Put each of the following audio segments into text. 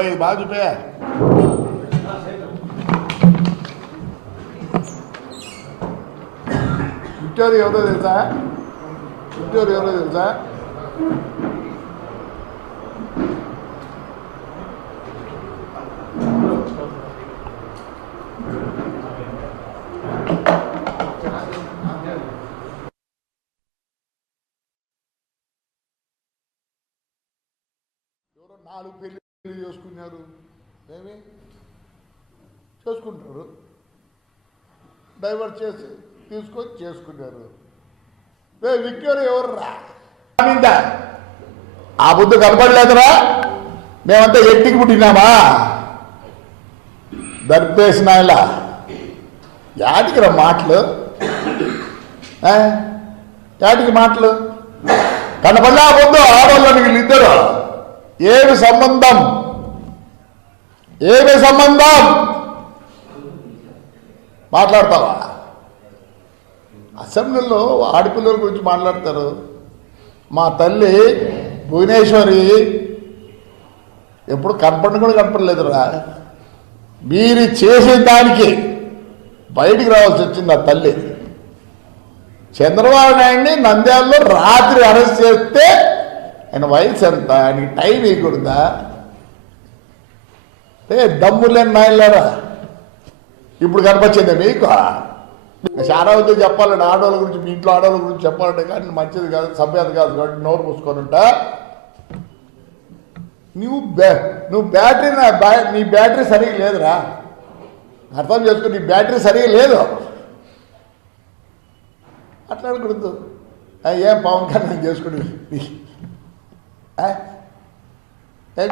ఇది బాగా చూపే విక్టోరీ ఎవరో తెలుసా? విక్టోరీ ఎవరో తెలుసా? ఎవరో 4 పెళ్లి చేసుకున్నారు, ఏమి చేసుకుంటారు, డైవర్ట్ చేసి తీసుకొని చేసుకున్నారు. విక్టోరీ ఎవర్రా? ఆ బుద్ధి కనపడలేదురా? మేమంతా ఎట్టికి పుట్టినామా? దర్పేసిన ఇలా యాటికి రా మాటలు, యాటికి మాటలు కనపడలే. ఆ బుద్ధు ఆడవాళ్ళని వీళ్ళిద్దరు ఏమి సంబంధం? ఏమి సంబంధం? మాట్లాడతావా? అసెంబ్లీలో ఆడపిల్లల గురించి మాట్లాడతారు. మా తల్లి భువనేశ్వరి ఎప్పుడు కనపడని కూడా కనపడలేదురా. మీరు చేసే దానికి బయటికి రావాల్సి వచ్చింది ఆ తల్లి. చంద్రబాబు నాయుడిని నంద్యాలలో రాత్రి అరెస్ట్ చేస్తే ఆయన వయసు ఎంత? ఆయనకి టైం వేయకూడదా? దమ్ము లేని నాయనలారా ఇప్పుడు కనిపించింది మీకు. చాలా వద్ద చెప్పాలండి ఆడవాళ్ళ గురించి, మీ ఇంట్లో ఆడవాళ్ళ గురించి చెప్పాలంటే కానీ మంచిది కాదు, సభ్యత కాదు. కాబట్టి నోరు మూసుకొని ఉంటా. నువ్వు బ్యాటరీ నీ బ్యాటరీ సరిగా లేదురా, అర్థం చేసుకో. నీ బ్యాటరీ సరిగా లేదు, అట్లాడకూడదు. ఏం పవన్ కళ్యాణ్ చేసుకుంటే ఏం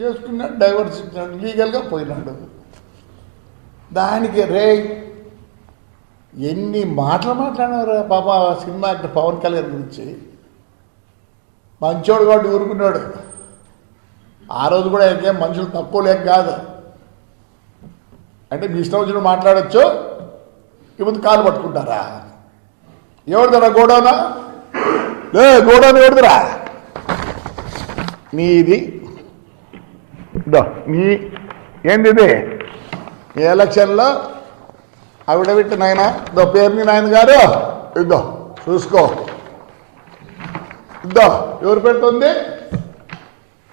చేసుకున్నాడు, డైవర్స్ ఇచ్చినాడు, లీగల్గా పోయినాడు. దానికి రే ఎన్ని మాటలు మాట్లాడినారు పాప సినిమా యాక్టర్ పవన్ కళ్యాణ్ గురించి. మంచోడు కాబట్టి ఊరుకున్నాడు. ఆ రోజు కూడా ఇంకేం మనుషులు తక్కువ లేక కాదు. అంటే మీ ఇష్టం వచ్చినట్టు మాట్లాడచ్చు, ఇప్పుడు కాలు పట్టుకుంటారా? ఎవరిదరా గోడౌనా? గోడౌన్ ఎవరిదిరా? నీది నీ ఏంది ఇది? ఈ ఎలక్షన్లో ఆవిడబెట్టి నాయన పేరుని నాయన గారు ఇద్దో చూసుకో, ఇద్దో ఎవరు పెడుతుంది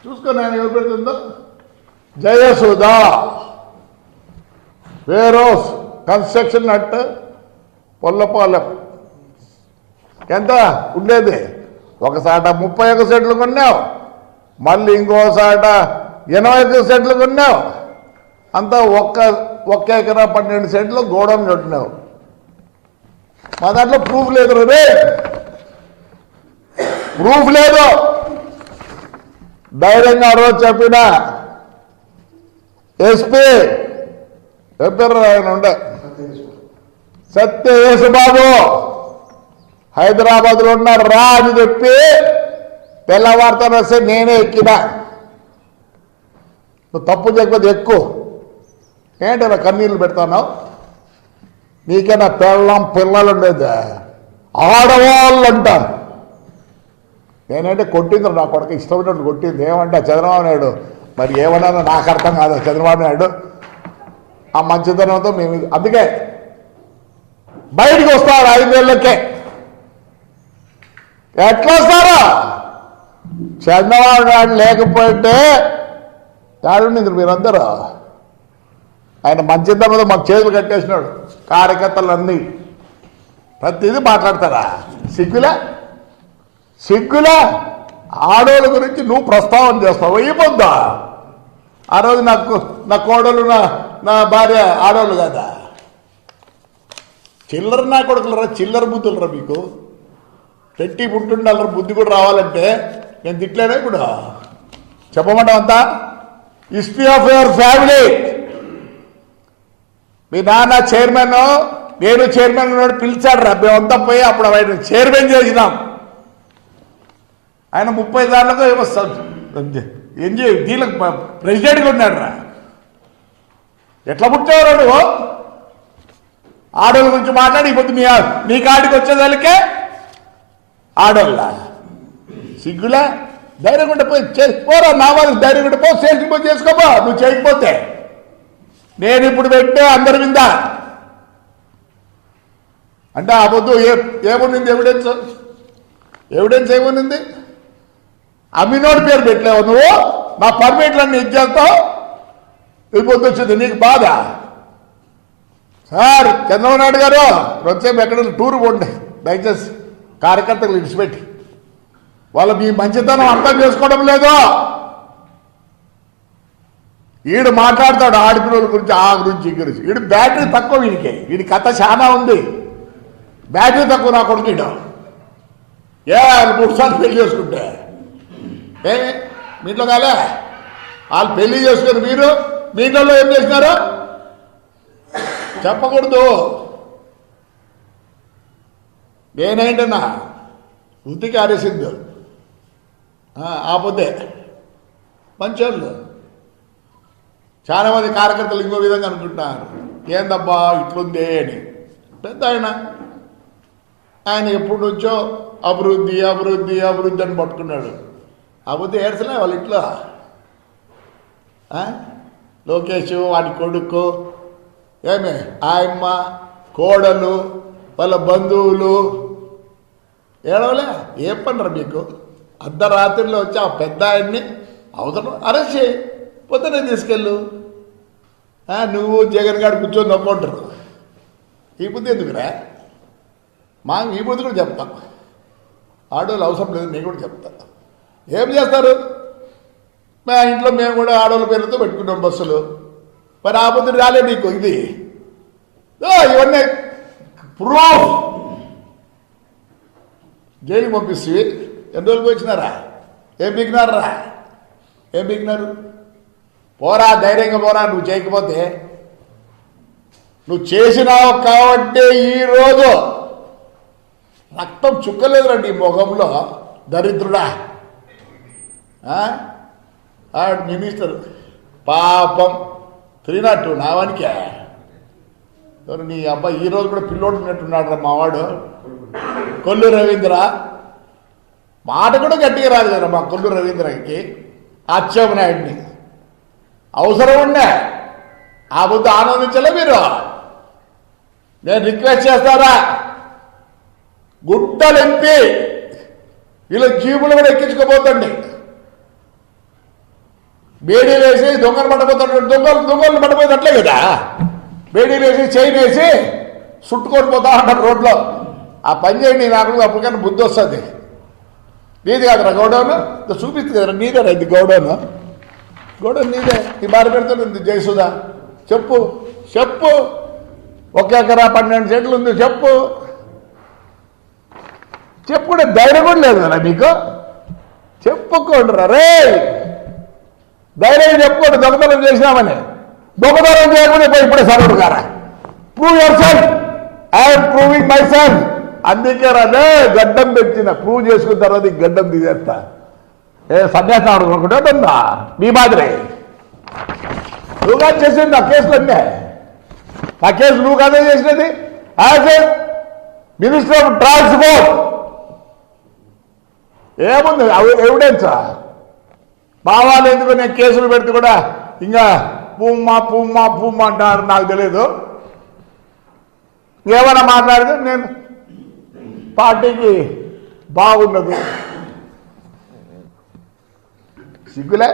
చూసుకో నాయన, ఎవరు పెడుతుందో. జయసుధా వేరోస్ కన్స్ట్రక్షన్ అట్ పొల్లపాలెం. ఎంత ఉండేది? ఒకసాట 31 సెంట్లు కొన్నావు, మళ్ళీ ఇంకోసాట 81 సెంట్లు కొన్నావు. అంతా ఒక్క ఎకరా 12 సెంట్లు గోడౌన్ కట్టినావు. మా దాంట్లో ప్రూఫ్ లేదు రే, ప్రూఫ్ లేదు. ధైర్యంగా రోజు చెప్పిన ఎస్పీ చెప్పారు ఆయన ఉండే సత్య బాబు హైదరాబాద్లో ఉన్నారు రా అని చెప్పి తెల్లవారుతాను వస్తే నేనే ఎక్కినా. నువ్వు తప్పు చేయకపోతే ఎక్కువ ఏంటన్నా కన్నీళ్ళు పెడతావు? నీకైనా పిల్లలు ఉండేది, ఆడవాళ్ళు అంటాను. నేనంటే కొట్టింది నా కొడుకు, ఇష్టమైనట్టు కొట్టింది. ఏమంటే చంద్రబాబు నాయుడు మరి ఏమన్నా నాకు అర్థం కాదు. చంద్రబాబు నాయుడు ఆ మంచితనంతో మేము అందుకే బయటికి వస్తారు 5 ఏళ్ళకే. ఎట్లా వస్తారా? చంద్రబాబు నాయుడు లేకపోతే యాడుండింది మీరందరూ? ఆయన మంచితనంతో మాకు చేతులు కట్టేసినాడు. కార్యకర్తలన్నీ ప్రతిదీ మాట్లాడతారా? సిగ్గులా ఆడోళ్ళ గురించి నువ్వు ప్రస్తావన చేస్తావు. అయిపోద్దా? ఆ రోజు నా కోడలు నా భార్య ఆడోళ్ళు కదా. చిల్లర నా కొడుకులరా, చిల్లర బుద్ధులరా మీకు. పెట్టి పుట్టుండాలరా, బుద్ధి కూడా రావాలంటే. నేను తిట్లేనే కూడా చెప్పమంటావంతా. History of your family. మీ నాన్న చైర్మన్, నేను చైర్మన్ ఉన్నాడు, పిలిచాడు రా. మేమంతా పోయి అప్పుడు ఆయన చైర్మన్ చేసినాం. ఆయన 30 సార్లుగా ఏమో దీనికి ప్రెసిడెంట్గా ఉన్నాడు రా. ఎట్లా పుట్టావు నువ్వు? ఆడోళ్ళ గురించి మాట్లాడి ఇప్పుడు నీ కాడికి వచ్చేదానికే ఆడోళ్ళ సిగ్గులా? ధైర్యం ఉంటే పోయి పోరా, నా వాళ్ళకి ధైర్యం ఉంటే పో, సేల్స్ పోయి చేసుకోపో. నువ్వు చేయకపోతే నేను ఇప్పుడు పెట్టే అందరి మీద అంటే ఆ పొద్దు ఏముంది ఎవిడెన్స్ ఏముంది? అమ్మినోడి పేరు పెట్టలేవు నువ్వు, నా పర్మిట్లన్నీ ఇచ్చేస్తావు. ఈ పొద్దు వచ్చింది నీకు బాధ. సార్ చంద్రబాబు నాయుడు గారు వచ్చేపు ఎక్కడ టూర్ పోండి దయచేసి, కార్యకర్తలు విడిచిపెట్టి. వాళ్ళు మీ మంచితనం అర్థం చేసుకోవడం లేదు. వీడు మాట్లాడతాడు ఆడపిల్లల గురించి, ఆ గురించి, ఈ గురించి. వీడు బ్యాటరీ తక్కువ, వీడి కథ చాలా ఉంది. బ్యాటరీ తక్కువ నా కొడుకు. 3 సార్లు పెళ్లి చేసుకుంటే మీ ఇంట్లో కాలే? వాళ్ళు పెళ్లి చేసుకుని మీరు మీ ఇంట్లో ఏం చేసినారు చెప్పకూడదు. నేనేంటన్నా వృత్తికి ఆరేసింది ఆపోతే మంచోళ్ళు. చాలామంది కార్యకర్తలు ఇంకో విధంగా అనుకుంటున్నారు, ఏందబ్బా ఇట్లుందే అని. పెద్ద ఆయన ఎప్పటి నుంచో అభివృద్ధి అభివృద్ధి అభివృద్ధి అని పట్టుకున్నాడు. అభివృద్ధి ఏడ్చలే వాళ్ళ ఇంట్లో. లోకేష్, వాడి కొడుకు, ఏమే ఆయమ్మ, కోడలు, వాళ్ళ బంధువులు ఏడవలే. ఏం పనరు మీకు? అర్ధరాత్రిలో వచ్చి ఆ పెద్ద ఆయన్ని అవసరం అరెస్ట్ చేయి, పొద్దునే తీసుకెళ్ళు. నువ్వు జగన్ గారు కూర్చొని నొక్కుంటారు. ఈ బుద్ధి ఎందుకురా? ఈ బుద్ధి కూడా చెప్తా. ఆడవాళ్ళు అవసరం లేదు, నేను కూడా చెప్తా. ఏం చేస్తారు? మా ఇంట్లో మేము కూడా ఆడవాళ్ళ పేరుతో పెట్టుకున్నాం బస్సులు. మరి ఆ బుద్ధి రాలే నీకు? ఇది ఇవన్నీ ప్రూఫ్. జైలుకి పంపిస్తే ఎన్ని రోజులు వచ్చినారా? ఏం బిగినారా? ఏం బిగినారు? పోరా, ధైర్యంగా పోరా. నువ్వు చేయకపోతే, నువ్వు చేసినావు కాబట్టి ఈరోజు రక్తం చుక్కలేదురండి ముఖంలో. దరిద్రుడా. మినిస్టర్ పాపం 302 నావానికే. నీ అబ్బాయి ఈరోజు కూడా పిల్లోడు ఉన్నట్టున్నాడు రా మావాడు. కొల్లు రవీంద్ర మాట కూడా గట్టిగా రాదు కదా మా కొల్లు రవీంద్రకి. అచ్చెన్నాయుడిని అవసరం ఉండే ఆ బుద్ధి ఆనందించలే మీరు? నేను రిక్వెస్ట్ చేస్తారా, గుట్టలు ఎత్తి వీళ్ళ జీబులు కూడా ఎక్కించుకోపోతండి. బేడీలు వేసి దొంగలు పట్టబోతాడు. దొంగలు పట్టబోయేటట్లే కదా. బేడీలు వేసి చైన్ వేసి చుట్టుకొని పోతా ఉంటారు రోడ్లో. ఆ పని చేయండి, నాకు అప్పటికన్నా బుద్ధి వస్తుంది. నీది కాదురా గౌడౌన్? చూపిస్తుంది కదరా, నీదేరా ఇది గౌడౌన్. గౌడౌన్ నీదే. నీ భార్య పెడుతుంది జయసుధా. చెప్పు 1 ఎకరా 12 సెంట్లు ఉంది. చెప్పుకుంటే ధైర్యం కూడా లేదు కదా మీకు? చెప్పుకోండి రే, ధైర్యం చెప్పుకోండి. దొంగతనం చేసినామని. దొంగతనం చేయకపోతే ఇప్పుడే సర్వుడు కారా? Prove your self. I'm proving my self. అందుకే రాదే గడ్డం పెట్టిన. ప్రూవ్ చేసుకున్న తర్వాత ఈ గడ్డం తీసేస్తా. సన్యాసం అనుకుంటే ఉందా మీ మాదిరి? నువ్వుగా చేసింది ఆ కేసులన్నీ. ఆ కేసు నువ్వు కాదే చేసినది. As a minister of transport ఏముంది ఎవిడెన్సా? మా వాళ్ళు ఎందుకు నేను కేసులు పెడితే కూడా ఇంకా పూమ్మా అంటారు. నాకు తెలియదు. ఏమైనా మాట్లాడితే నేను పార్టీకి బాగుండదు. సిగ్గులే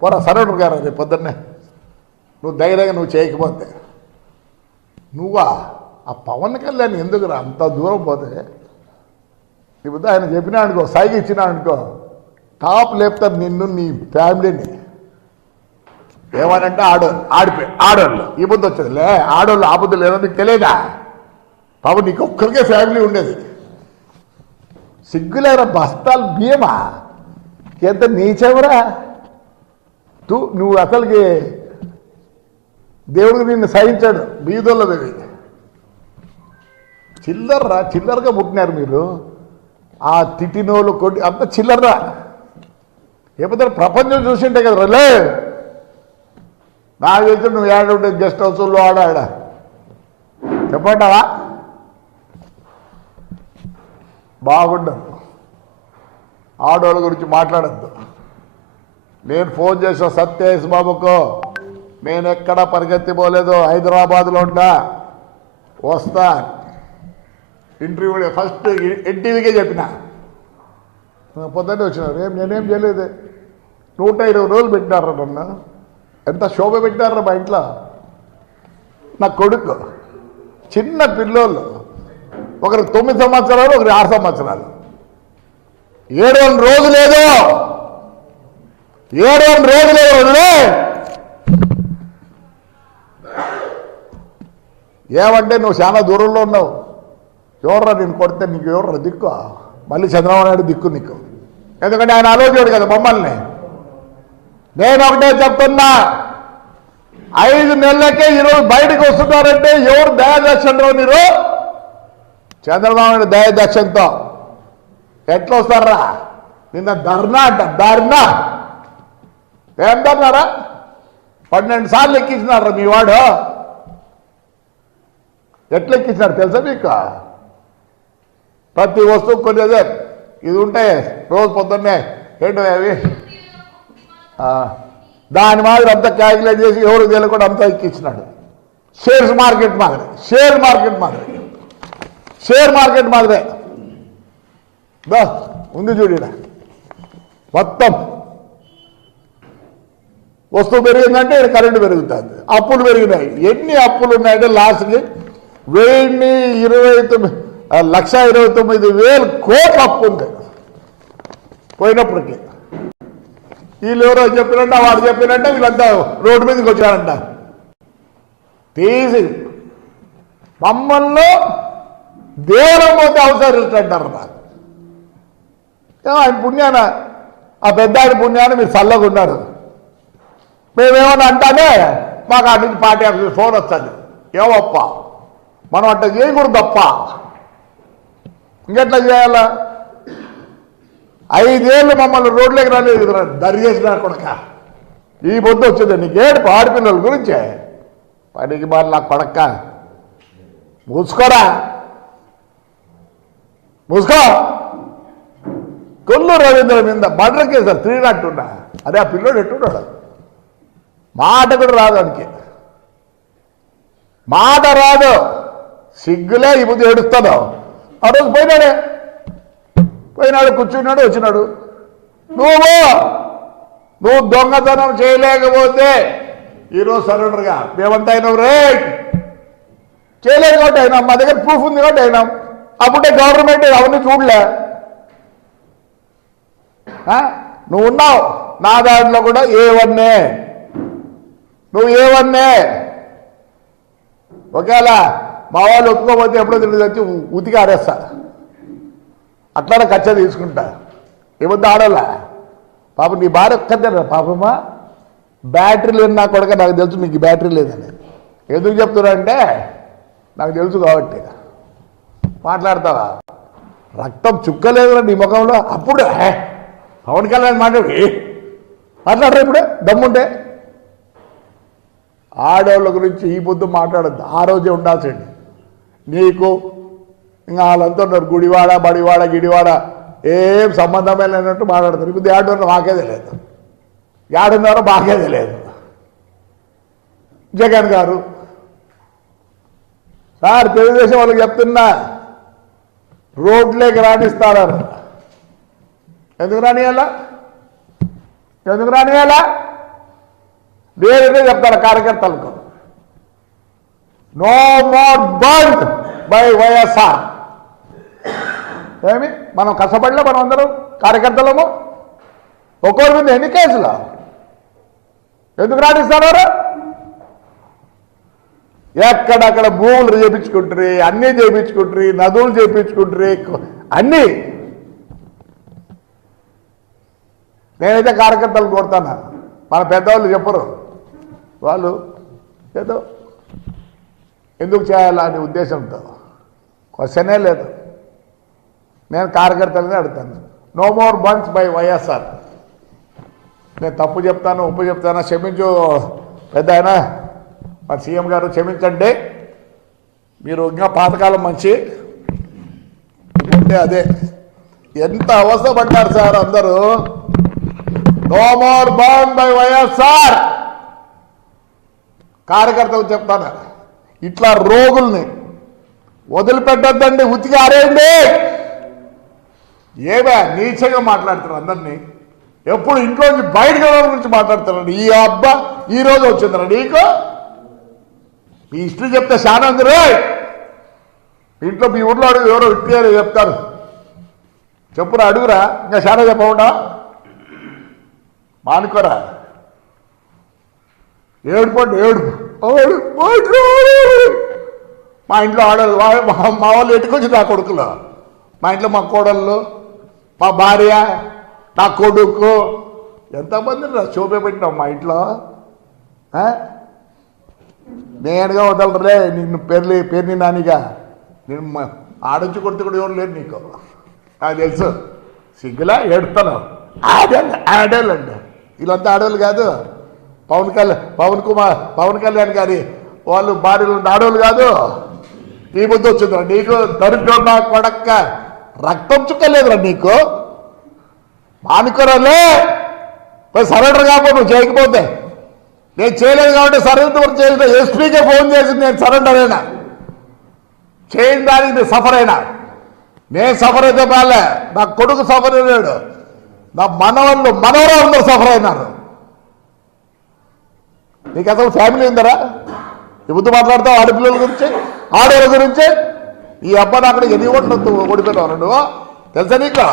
పోరా సరౌండర్ గారు. రేపు పొద్దున్నే నువ్వు ధైర్యంగా నువ్వు చేయకపోతే నువ్వా ఆ పవన్ కళ్యాణ్ ఎందుకురా అంత దూరం పోతే? ఇప్పుడు ఆయన చెప్పినా అనుకో, సైకి ఇచ్చినా అనుకో, టాప్ లేపుతారు నిన్ను, నీ ఫ్యామిలీని. ఏమనంటే ఆడోళ్ళు ఈ బుద్ధి వచ్చేదిలే. ఆడోళ్ళు ఆ బుద్ధి లేదో నీకు తెలియదా? పాపం నీకు ఒక్కరికే ఫ్యామిలీ ఉండేది. సిగ్గులేరా? బస్తాలు బియ్యమా? ఎంత నీచెవరా నువ్వు? అసలుకి దేవుడికి నిన్ను సహించాడు. బీదోళ్ళ దేవి చిల్లరగా పుట్టినారు మీరు. ఆ తిట్టినోళ్ళు కొట్టి అంత చిల్లర్రా. లేకపోతే ప్రపంచం చూసింటే కదా రలే నాకు తెలిసి నువ్వు ఏడుంటే గెస్ట్ హౌస్లో ఆడ చెప్పంటావా బాగుండదు. ఆడవాళ్ళ గురించి మాట్లాడద్దు. నేను ఫోన్ చేసా సత్యేష్ బాబుకు, నేను ఎక్కడ పరిగెత్తిపోలేదు, హైదరాబాద్లో ఉన్నా, వస్తా ఇంటర్వ్యూ ఫస్ట్ ఎన్టీవీకే చెప్పిన. పొద్దున్నే వచ్చినారు, నేనేం చేయలేదు. 120 రోజులు పెట్టినారు నన్ను. ఎంత శోభ పెట్టినారు మా ఇంట్లో. నా కొడుకు చిన్న పిల్లోళ్ళు, ఒకరికి 9 సంవత్సరాలు, ఒకరికి 6 సంవత్సరాలు. 7 రోజు లేదు, 7 రోజు లేదు. ఏమంటే నువ్వు చాలా దూరంలో ఉన్నావు, ఎవర్రా నేను కొడితే నీకు ఎవర్రా దిక్కు? మళ్ళీ చంద్రబాబు నాయుడు దిక్కు నీకు, ఎందుకంటే ఆయన ఆలోచించాడు కదా మమ్మల్ని. నేను ఒకటే చెప్తున్నా, 5 నెలలకే ఈరోజు బయటకు వస్తున్నారంటే ఎవరు దయాదక్షిణలో? మీరు చంద్రబాబు నాయుడు దయాదక్షిణతో ఎట్లా వస్తారా? నిన్న ధర్నా అంట, ధర్నా ఏం ధర్నారా? 12 సార్లు ఎక్కించినారా మీ వాడు? ఎట్లా ఎక్కించినారు తెలుసా మీకు? ప్రతి వస్తువు కొన్ని ఇది ఉంటాయి, రోజు పొద్దున్నే ఏంటో అవి దాని మాదిరి అంతా క్యాల్కులేట్ చేసి ఎవరు తెలియకుండా అంతా ఎక్కించినాడు. షేర్ మార్కెట్ మాదిరి, షేర్ మార్కెట్ మాదిరి, షేర్ మార్కెట్ మాదిరే ఉంది చూడ. మొత్తం వస్తువు పెరిగిందంటే కరెంటు పెరుగుతుంది, అప్పులు పెరిగినాయి. ఎన్ని అప్పులు ఉన్నాయంటే లాస్ట్కి 1,29,000 కోట్ల అప్పు ఉంది పోయినప్పటికీ. వీళ్ళు ఎవరో చెప్పినట్ట, వాడు చెప్పినట్ట, వీళ్ళంతా రోడ్డు మీదకి వచ్చారంట. తీసి మమ్మల్ని దేవుడు పోతే అవసరిస్తుంటారు. ఆయన పుణ్యాన, ఆ పెద్ద ఆయన పుణ్యాన మీరు చల్లగా ఉన్నారు. మేమేమన్నా అంటానే మాకు ఆ నుంచి పార్టీ ఆఫీస్ ఫోన్ వస్తుంది, ఏమప్ప మనం అట్లా చేయకూడదు తప్ప, ఇంకెట్లా చేయాలా? 5 ఏళ్ళు మమ్మల్ని రోడ్లోకి రాలేదు, దరి చేసిన కొడక. ఈ పొద్దు వచ్చింది నీకు ఏడుపు ఆడపిల్లల గురించే. పనికి బాగా నాకు కొడక్క, మూసుకోరా, మూసుకో. కొల్లు రవీంద్ర మీద మర్డర్ కేసు 302. అదే ఆ పిల్లోడు ఎట్టున్నాడు, మాట కూడా రాదు వానికి, మాట రాదు, సిగ్గులే. ఈ ముందు ఏడుస్తాడు. ఆ రోజు పోయినాడు, కూర్చున్నాడు, వచ్చినాడు. నువ్వు దొంగతనం చేయలేకపోతే ఈరోజు సరెండర్గా మేమంతా అయినాం రే. చేయలేదు కాబట్టి అయినాం, మా దగ్గర ప్రూఫ్ ఉంది కాబట్టి అయినాం. అప్పుడే గవర్నమెంట్ అవన్నీ చూడలే. నువ్వు ఉన్నావు నా దాంట్లో కూడా A1. నువ్వు A1. ఒకవేళ మా వాళ్ళు ఒప్పుకోకపోతే ఎప్పుడో తిరిగి వచ్చి ఉతికి ఆరేస్తా, అట్లానే ఖర్చు తీసుకుంటా. ఏమొద్దు ఆడోలా పాపం, నీ భార్య ఒక్కతే పాపమ్మా. బ్యాటరీ లేని నా కొడుక, నాకు తెలుసు నీకు బ్యాటరీ లేదని. ఎందుకు చెప్తున్నా అంటే నాకు తెలుసు కాబట్టి మాట్లాడతావా? రక్తం చుక్కలేదు నీ ముఖంలో. అప్పుడు పవన్ కళ్యాణ్ మాట్లాడరా ఇప్పుడు దమ్ముంటే? ఆడవాళ్ళ గురించి ఈ పొద్దు మాట్లాడద్దు, ఆ రోజే ఉండాల్సింది. నీకు ఇంకా వాళ్ళంతా ఉన్నారు, గుడివాడ, బడివాడ, గిడివాడ, ఏం సంబంధమే లేనట్టు మాట్లాడతారు. ఇప్పుడు ఏడున్నారో మాకే తెలియదు, ఏడున్నారో మాకే తెలియదు. జగన్ గారు సార్, తెలుగుదేశం వాళ్ళకి చెప్తున్నా, రోడ్లేకి రాణిస్తారని. ఎందుకు రానియాలా? ఎందుకు రానియాలా? నేనే చెప్తాను కార్యకర్తలకు, no more bandh by YSR. ఏమి మనం కష్టపడలే? మనం అందరం కార్యకర్తలము ఒక్కొరి మీద ఎన్ని కేసులు? ఎందుకు రాణిస్తున్నారు? ఎక్కడక్కడ భూములు చేయించుకుంటారు, అన్నీ చేయించుకుంటారు, నదులు చేయించుకుంటారు, అన్నీ. నేనైతే కార్యకర్తలు కోరుతాను, మన పెద్దవాళ్ళు చెప్పరు, వాళ్ళు ఏదో ఎందుకు చేయాలా అనే ఉద్దేశంతో క్వశ్చనే లేదు. నేను కార్యకర్తలనే అడుగుతాను, no more bandhs by YSR. నేను తప్పు చెప్తాను ఉప్పు చెప్తాను క్షమించు పెద్ద ఆయన మా సీఎం గారు క్షమించండి. మీరు ఇంకా పాతకాలం మంచి ఉంటే అదే ఎంత అవసరపడ్డారు సార్ అందరూ. No more burn by YSR. కార్యకర్తలు చెప్తాను, ఇట్లా రోగుల్ని వదిలిపెట్టద్దండి, ఉతికి ఆరేయండి. ఏవే నీచగా మాట్లాడుతున్నారు అందరినీ. ఎప్పుడు ఇంట్లోంచి బయటకు గురించి మాట్లాడుతున్నాడు. ఈ అబ్బా ఈ రోజు వచ్చిందిరా నీకు. మీ హిస్టరీ చెప్తే చాలా ఉంది రే. ఇంట్లో మీ ఊర్లో అడుగు, ఎవరో ఇట్లా చెప్తారు. చెప్పురా, అడుగురా, ఇంకా చాలా చెప్పకుండా మానుకోరా. ఏడుపోండి, ఏడుపు. మా ఇంట్లో ఆడవాళ్ళు, మా వాళ్ళు ఎట్టుకొచ్చి నా కొడుకులు, మా ఇంట్లో మా కోడళ్ళు, మా భార్య, నా కొడుకు, ఎంతమంది చూపే పెట్టినావు మా ఇంట్లో. నేనుగా వదలరే నిన్ను పేర్ని నానిగా. నేను ఆడించి కొడుతూ కూడా ఎవరు లేరు నీకు, నాకు తెలుసు. సిగ్గులా ఏడుస్తాను. ఆడేళ్ళండి వీళ్ళంతా ఆడవాళ్ళు కాదు. పవన్ కళ్యాణ్ గారి వాళ్ళు భార్యలు ఆడవాళ్ళు కాదు. ఈ బుద్ధి వచ్చిందిరా నీకు. దరిద్రం నా కొడక్క, రక్తం చుక్కలేదురా నీకు. మానుకోరాలే. సరెండర్ కాకపోతే నువ్వు చేయకపోతే. నేను చేయలేదు కాబట్టి సరెండర్ చేసిన ఎస్పీకే ఫోన్ చేసి నేను సరెండర్ అయినా. చేయని దానికి నేను సఫర్ అయినా. నేను సఫర్ అయితే బాలే, నా కొడుకు సఫర్ అయ్యాడు, నా మనవరాలు అందరూ సఫర్ అయినారు. నీకు అసలు ఫ్యామిలీ ఉందరా? ఈ బుద్ధి మాట్లాడతావు ఆడపిల్లల గురించి, ఆడవాళ్ళ గురించి. ఈ అబ్బాయి అక్కడ ఎన్ని ఓట్లతో ఓడిపోయినావు నువ్వు తెలుసా నీకు?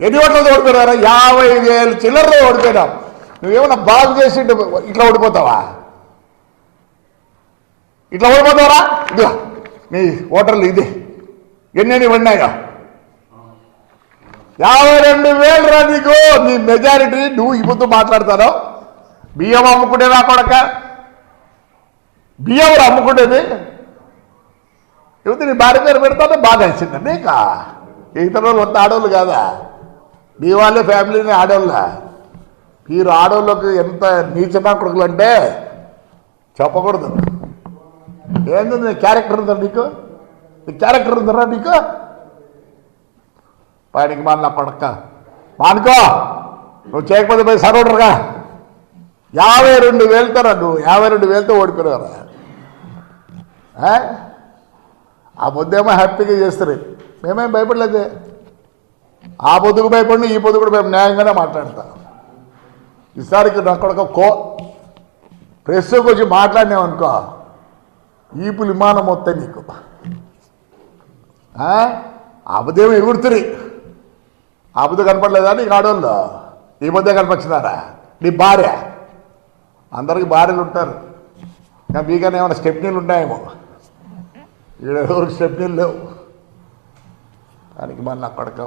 ఎన్ని ఓట్లతో ఓడిపోయినారా? 50,000 చిల్లరలో ఓడిపోయినావు. నువ్వేమన్నా బాగు చేసి ఇట్లా ఓడిపోతావా? ఇట్లా ఓడిపోతావరా? ఇదిగో నీ ఓటర్లు ఇది ఎన్ని పడినాయో. 52,000 రా నీకు నీ మెజారిటీ. నువ్వు ఈ ముందు మాట్లాడతావు. బియ్యం అమ్ముకుంటే నా కొడక, బియ్యం అమ్ముకుంటేది ఇవన్నీ నీ భార్య పేరు పెడతానే బాగా వచ్చిందండి. ఇంకా ఇతరులు అంత ఆడవాళ్ళు కాదా? మీ వాళ్ళే ఫ్యామిలీని ఆడవాళ్ళ. మీరు ఆడవాళ్ళకి ఎంత నీచనా కొడుకులు అంటే చెప్పకూడదు. ఏంది నీ క్యారెక్టర్ ఉందా నీకు? నీ క్యారెక్టర్ ఉందరా నీకు? పైనకి నా కొడక మానుకో. నువ్వు చేయకపోతే పోయి సరోడరుగా 52,000తో నువ్వు 52,000తో ఓడిపోయారా? ఆ పొద్దేమో హ్యాపీగా చేస్తారు. మేమేం భయపడలేదు. ఆ పొద్దుకు భయపడి ఈ పొద్దు కూడా మేము న్యాయంగానే మాట్లాడతాం. ఈసారికి నా కొడుకు ప్రెస్కి వచ్చి మాట్లాడినామనుకో ఈపులు విమానం వస్తాయి నీకు. ఆ పొద్దేమో ఎగురుతుంది. ఆ పొద్దు కనపడలేదా నీకు ఆడవాళ్ళు? ఈ పొద్దే కనిపించినారా? నీ భార్య, అందరికి భార్యలు ఉంటారు. ఇంకా మీకన్నా ఏమైనా స్టెప్నీలు ఉంటాయేమో. ఈడ ఎవరికి స్టెప్నీలు లేవు. దానికి మళ్ళీ అక్కడికి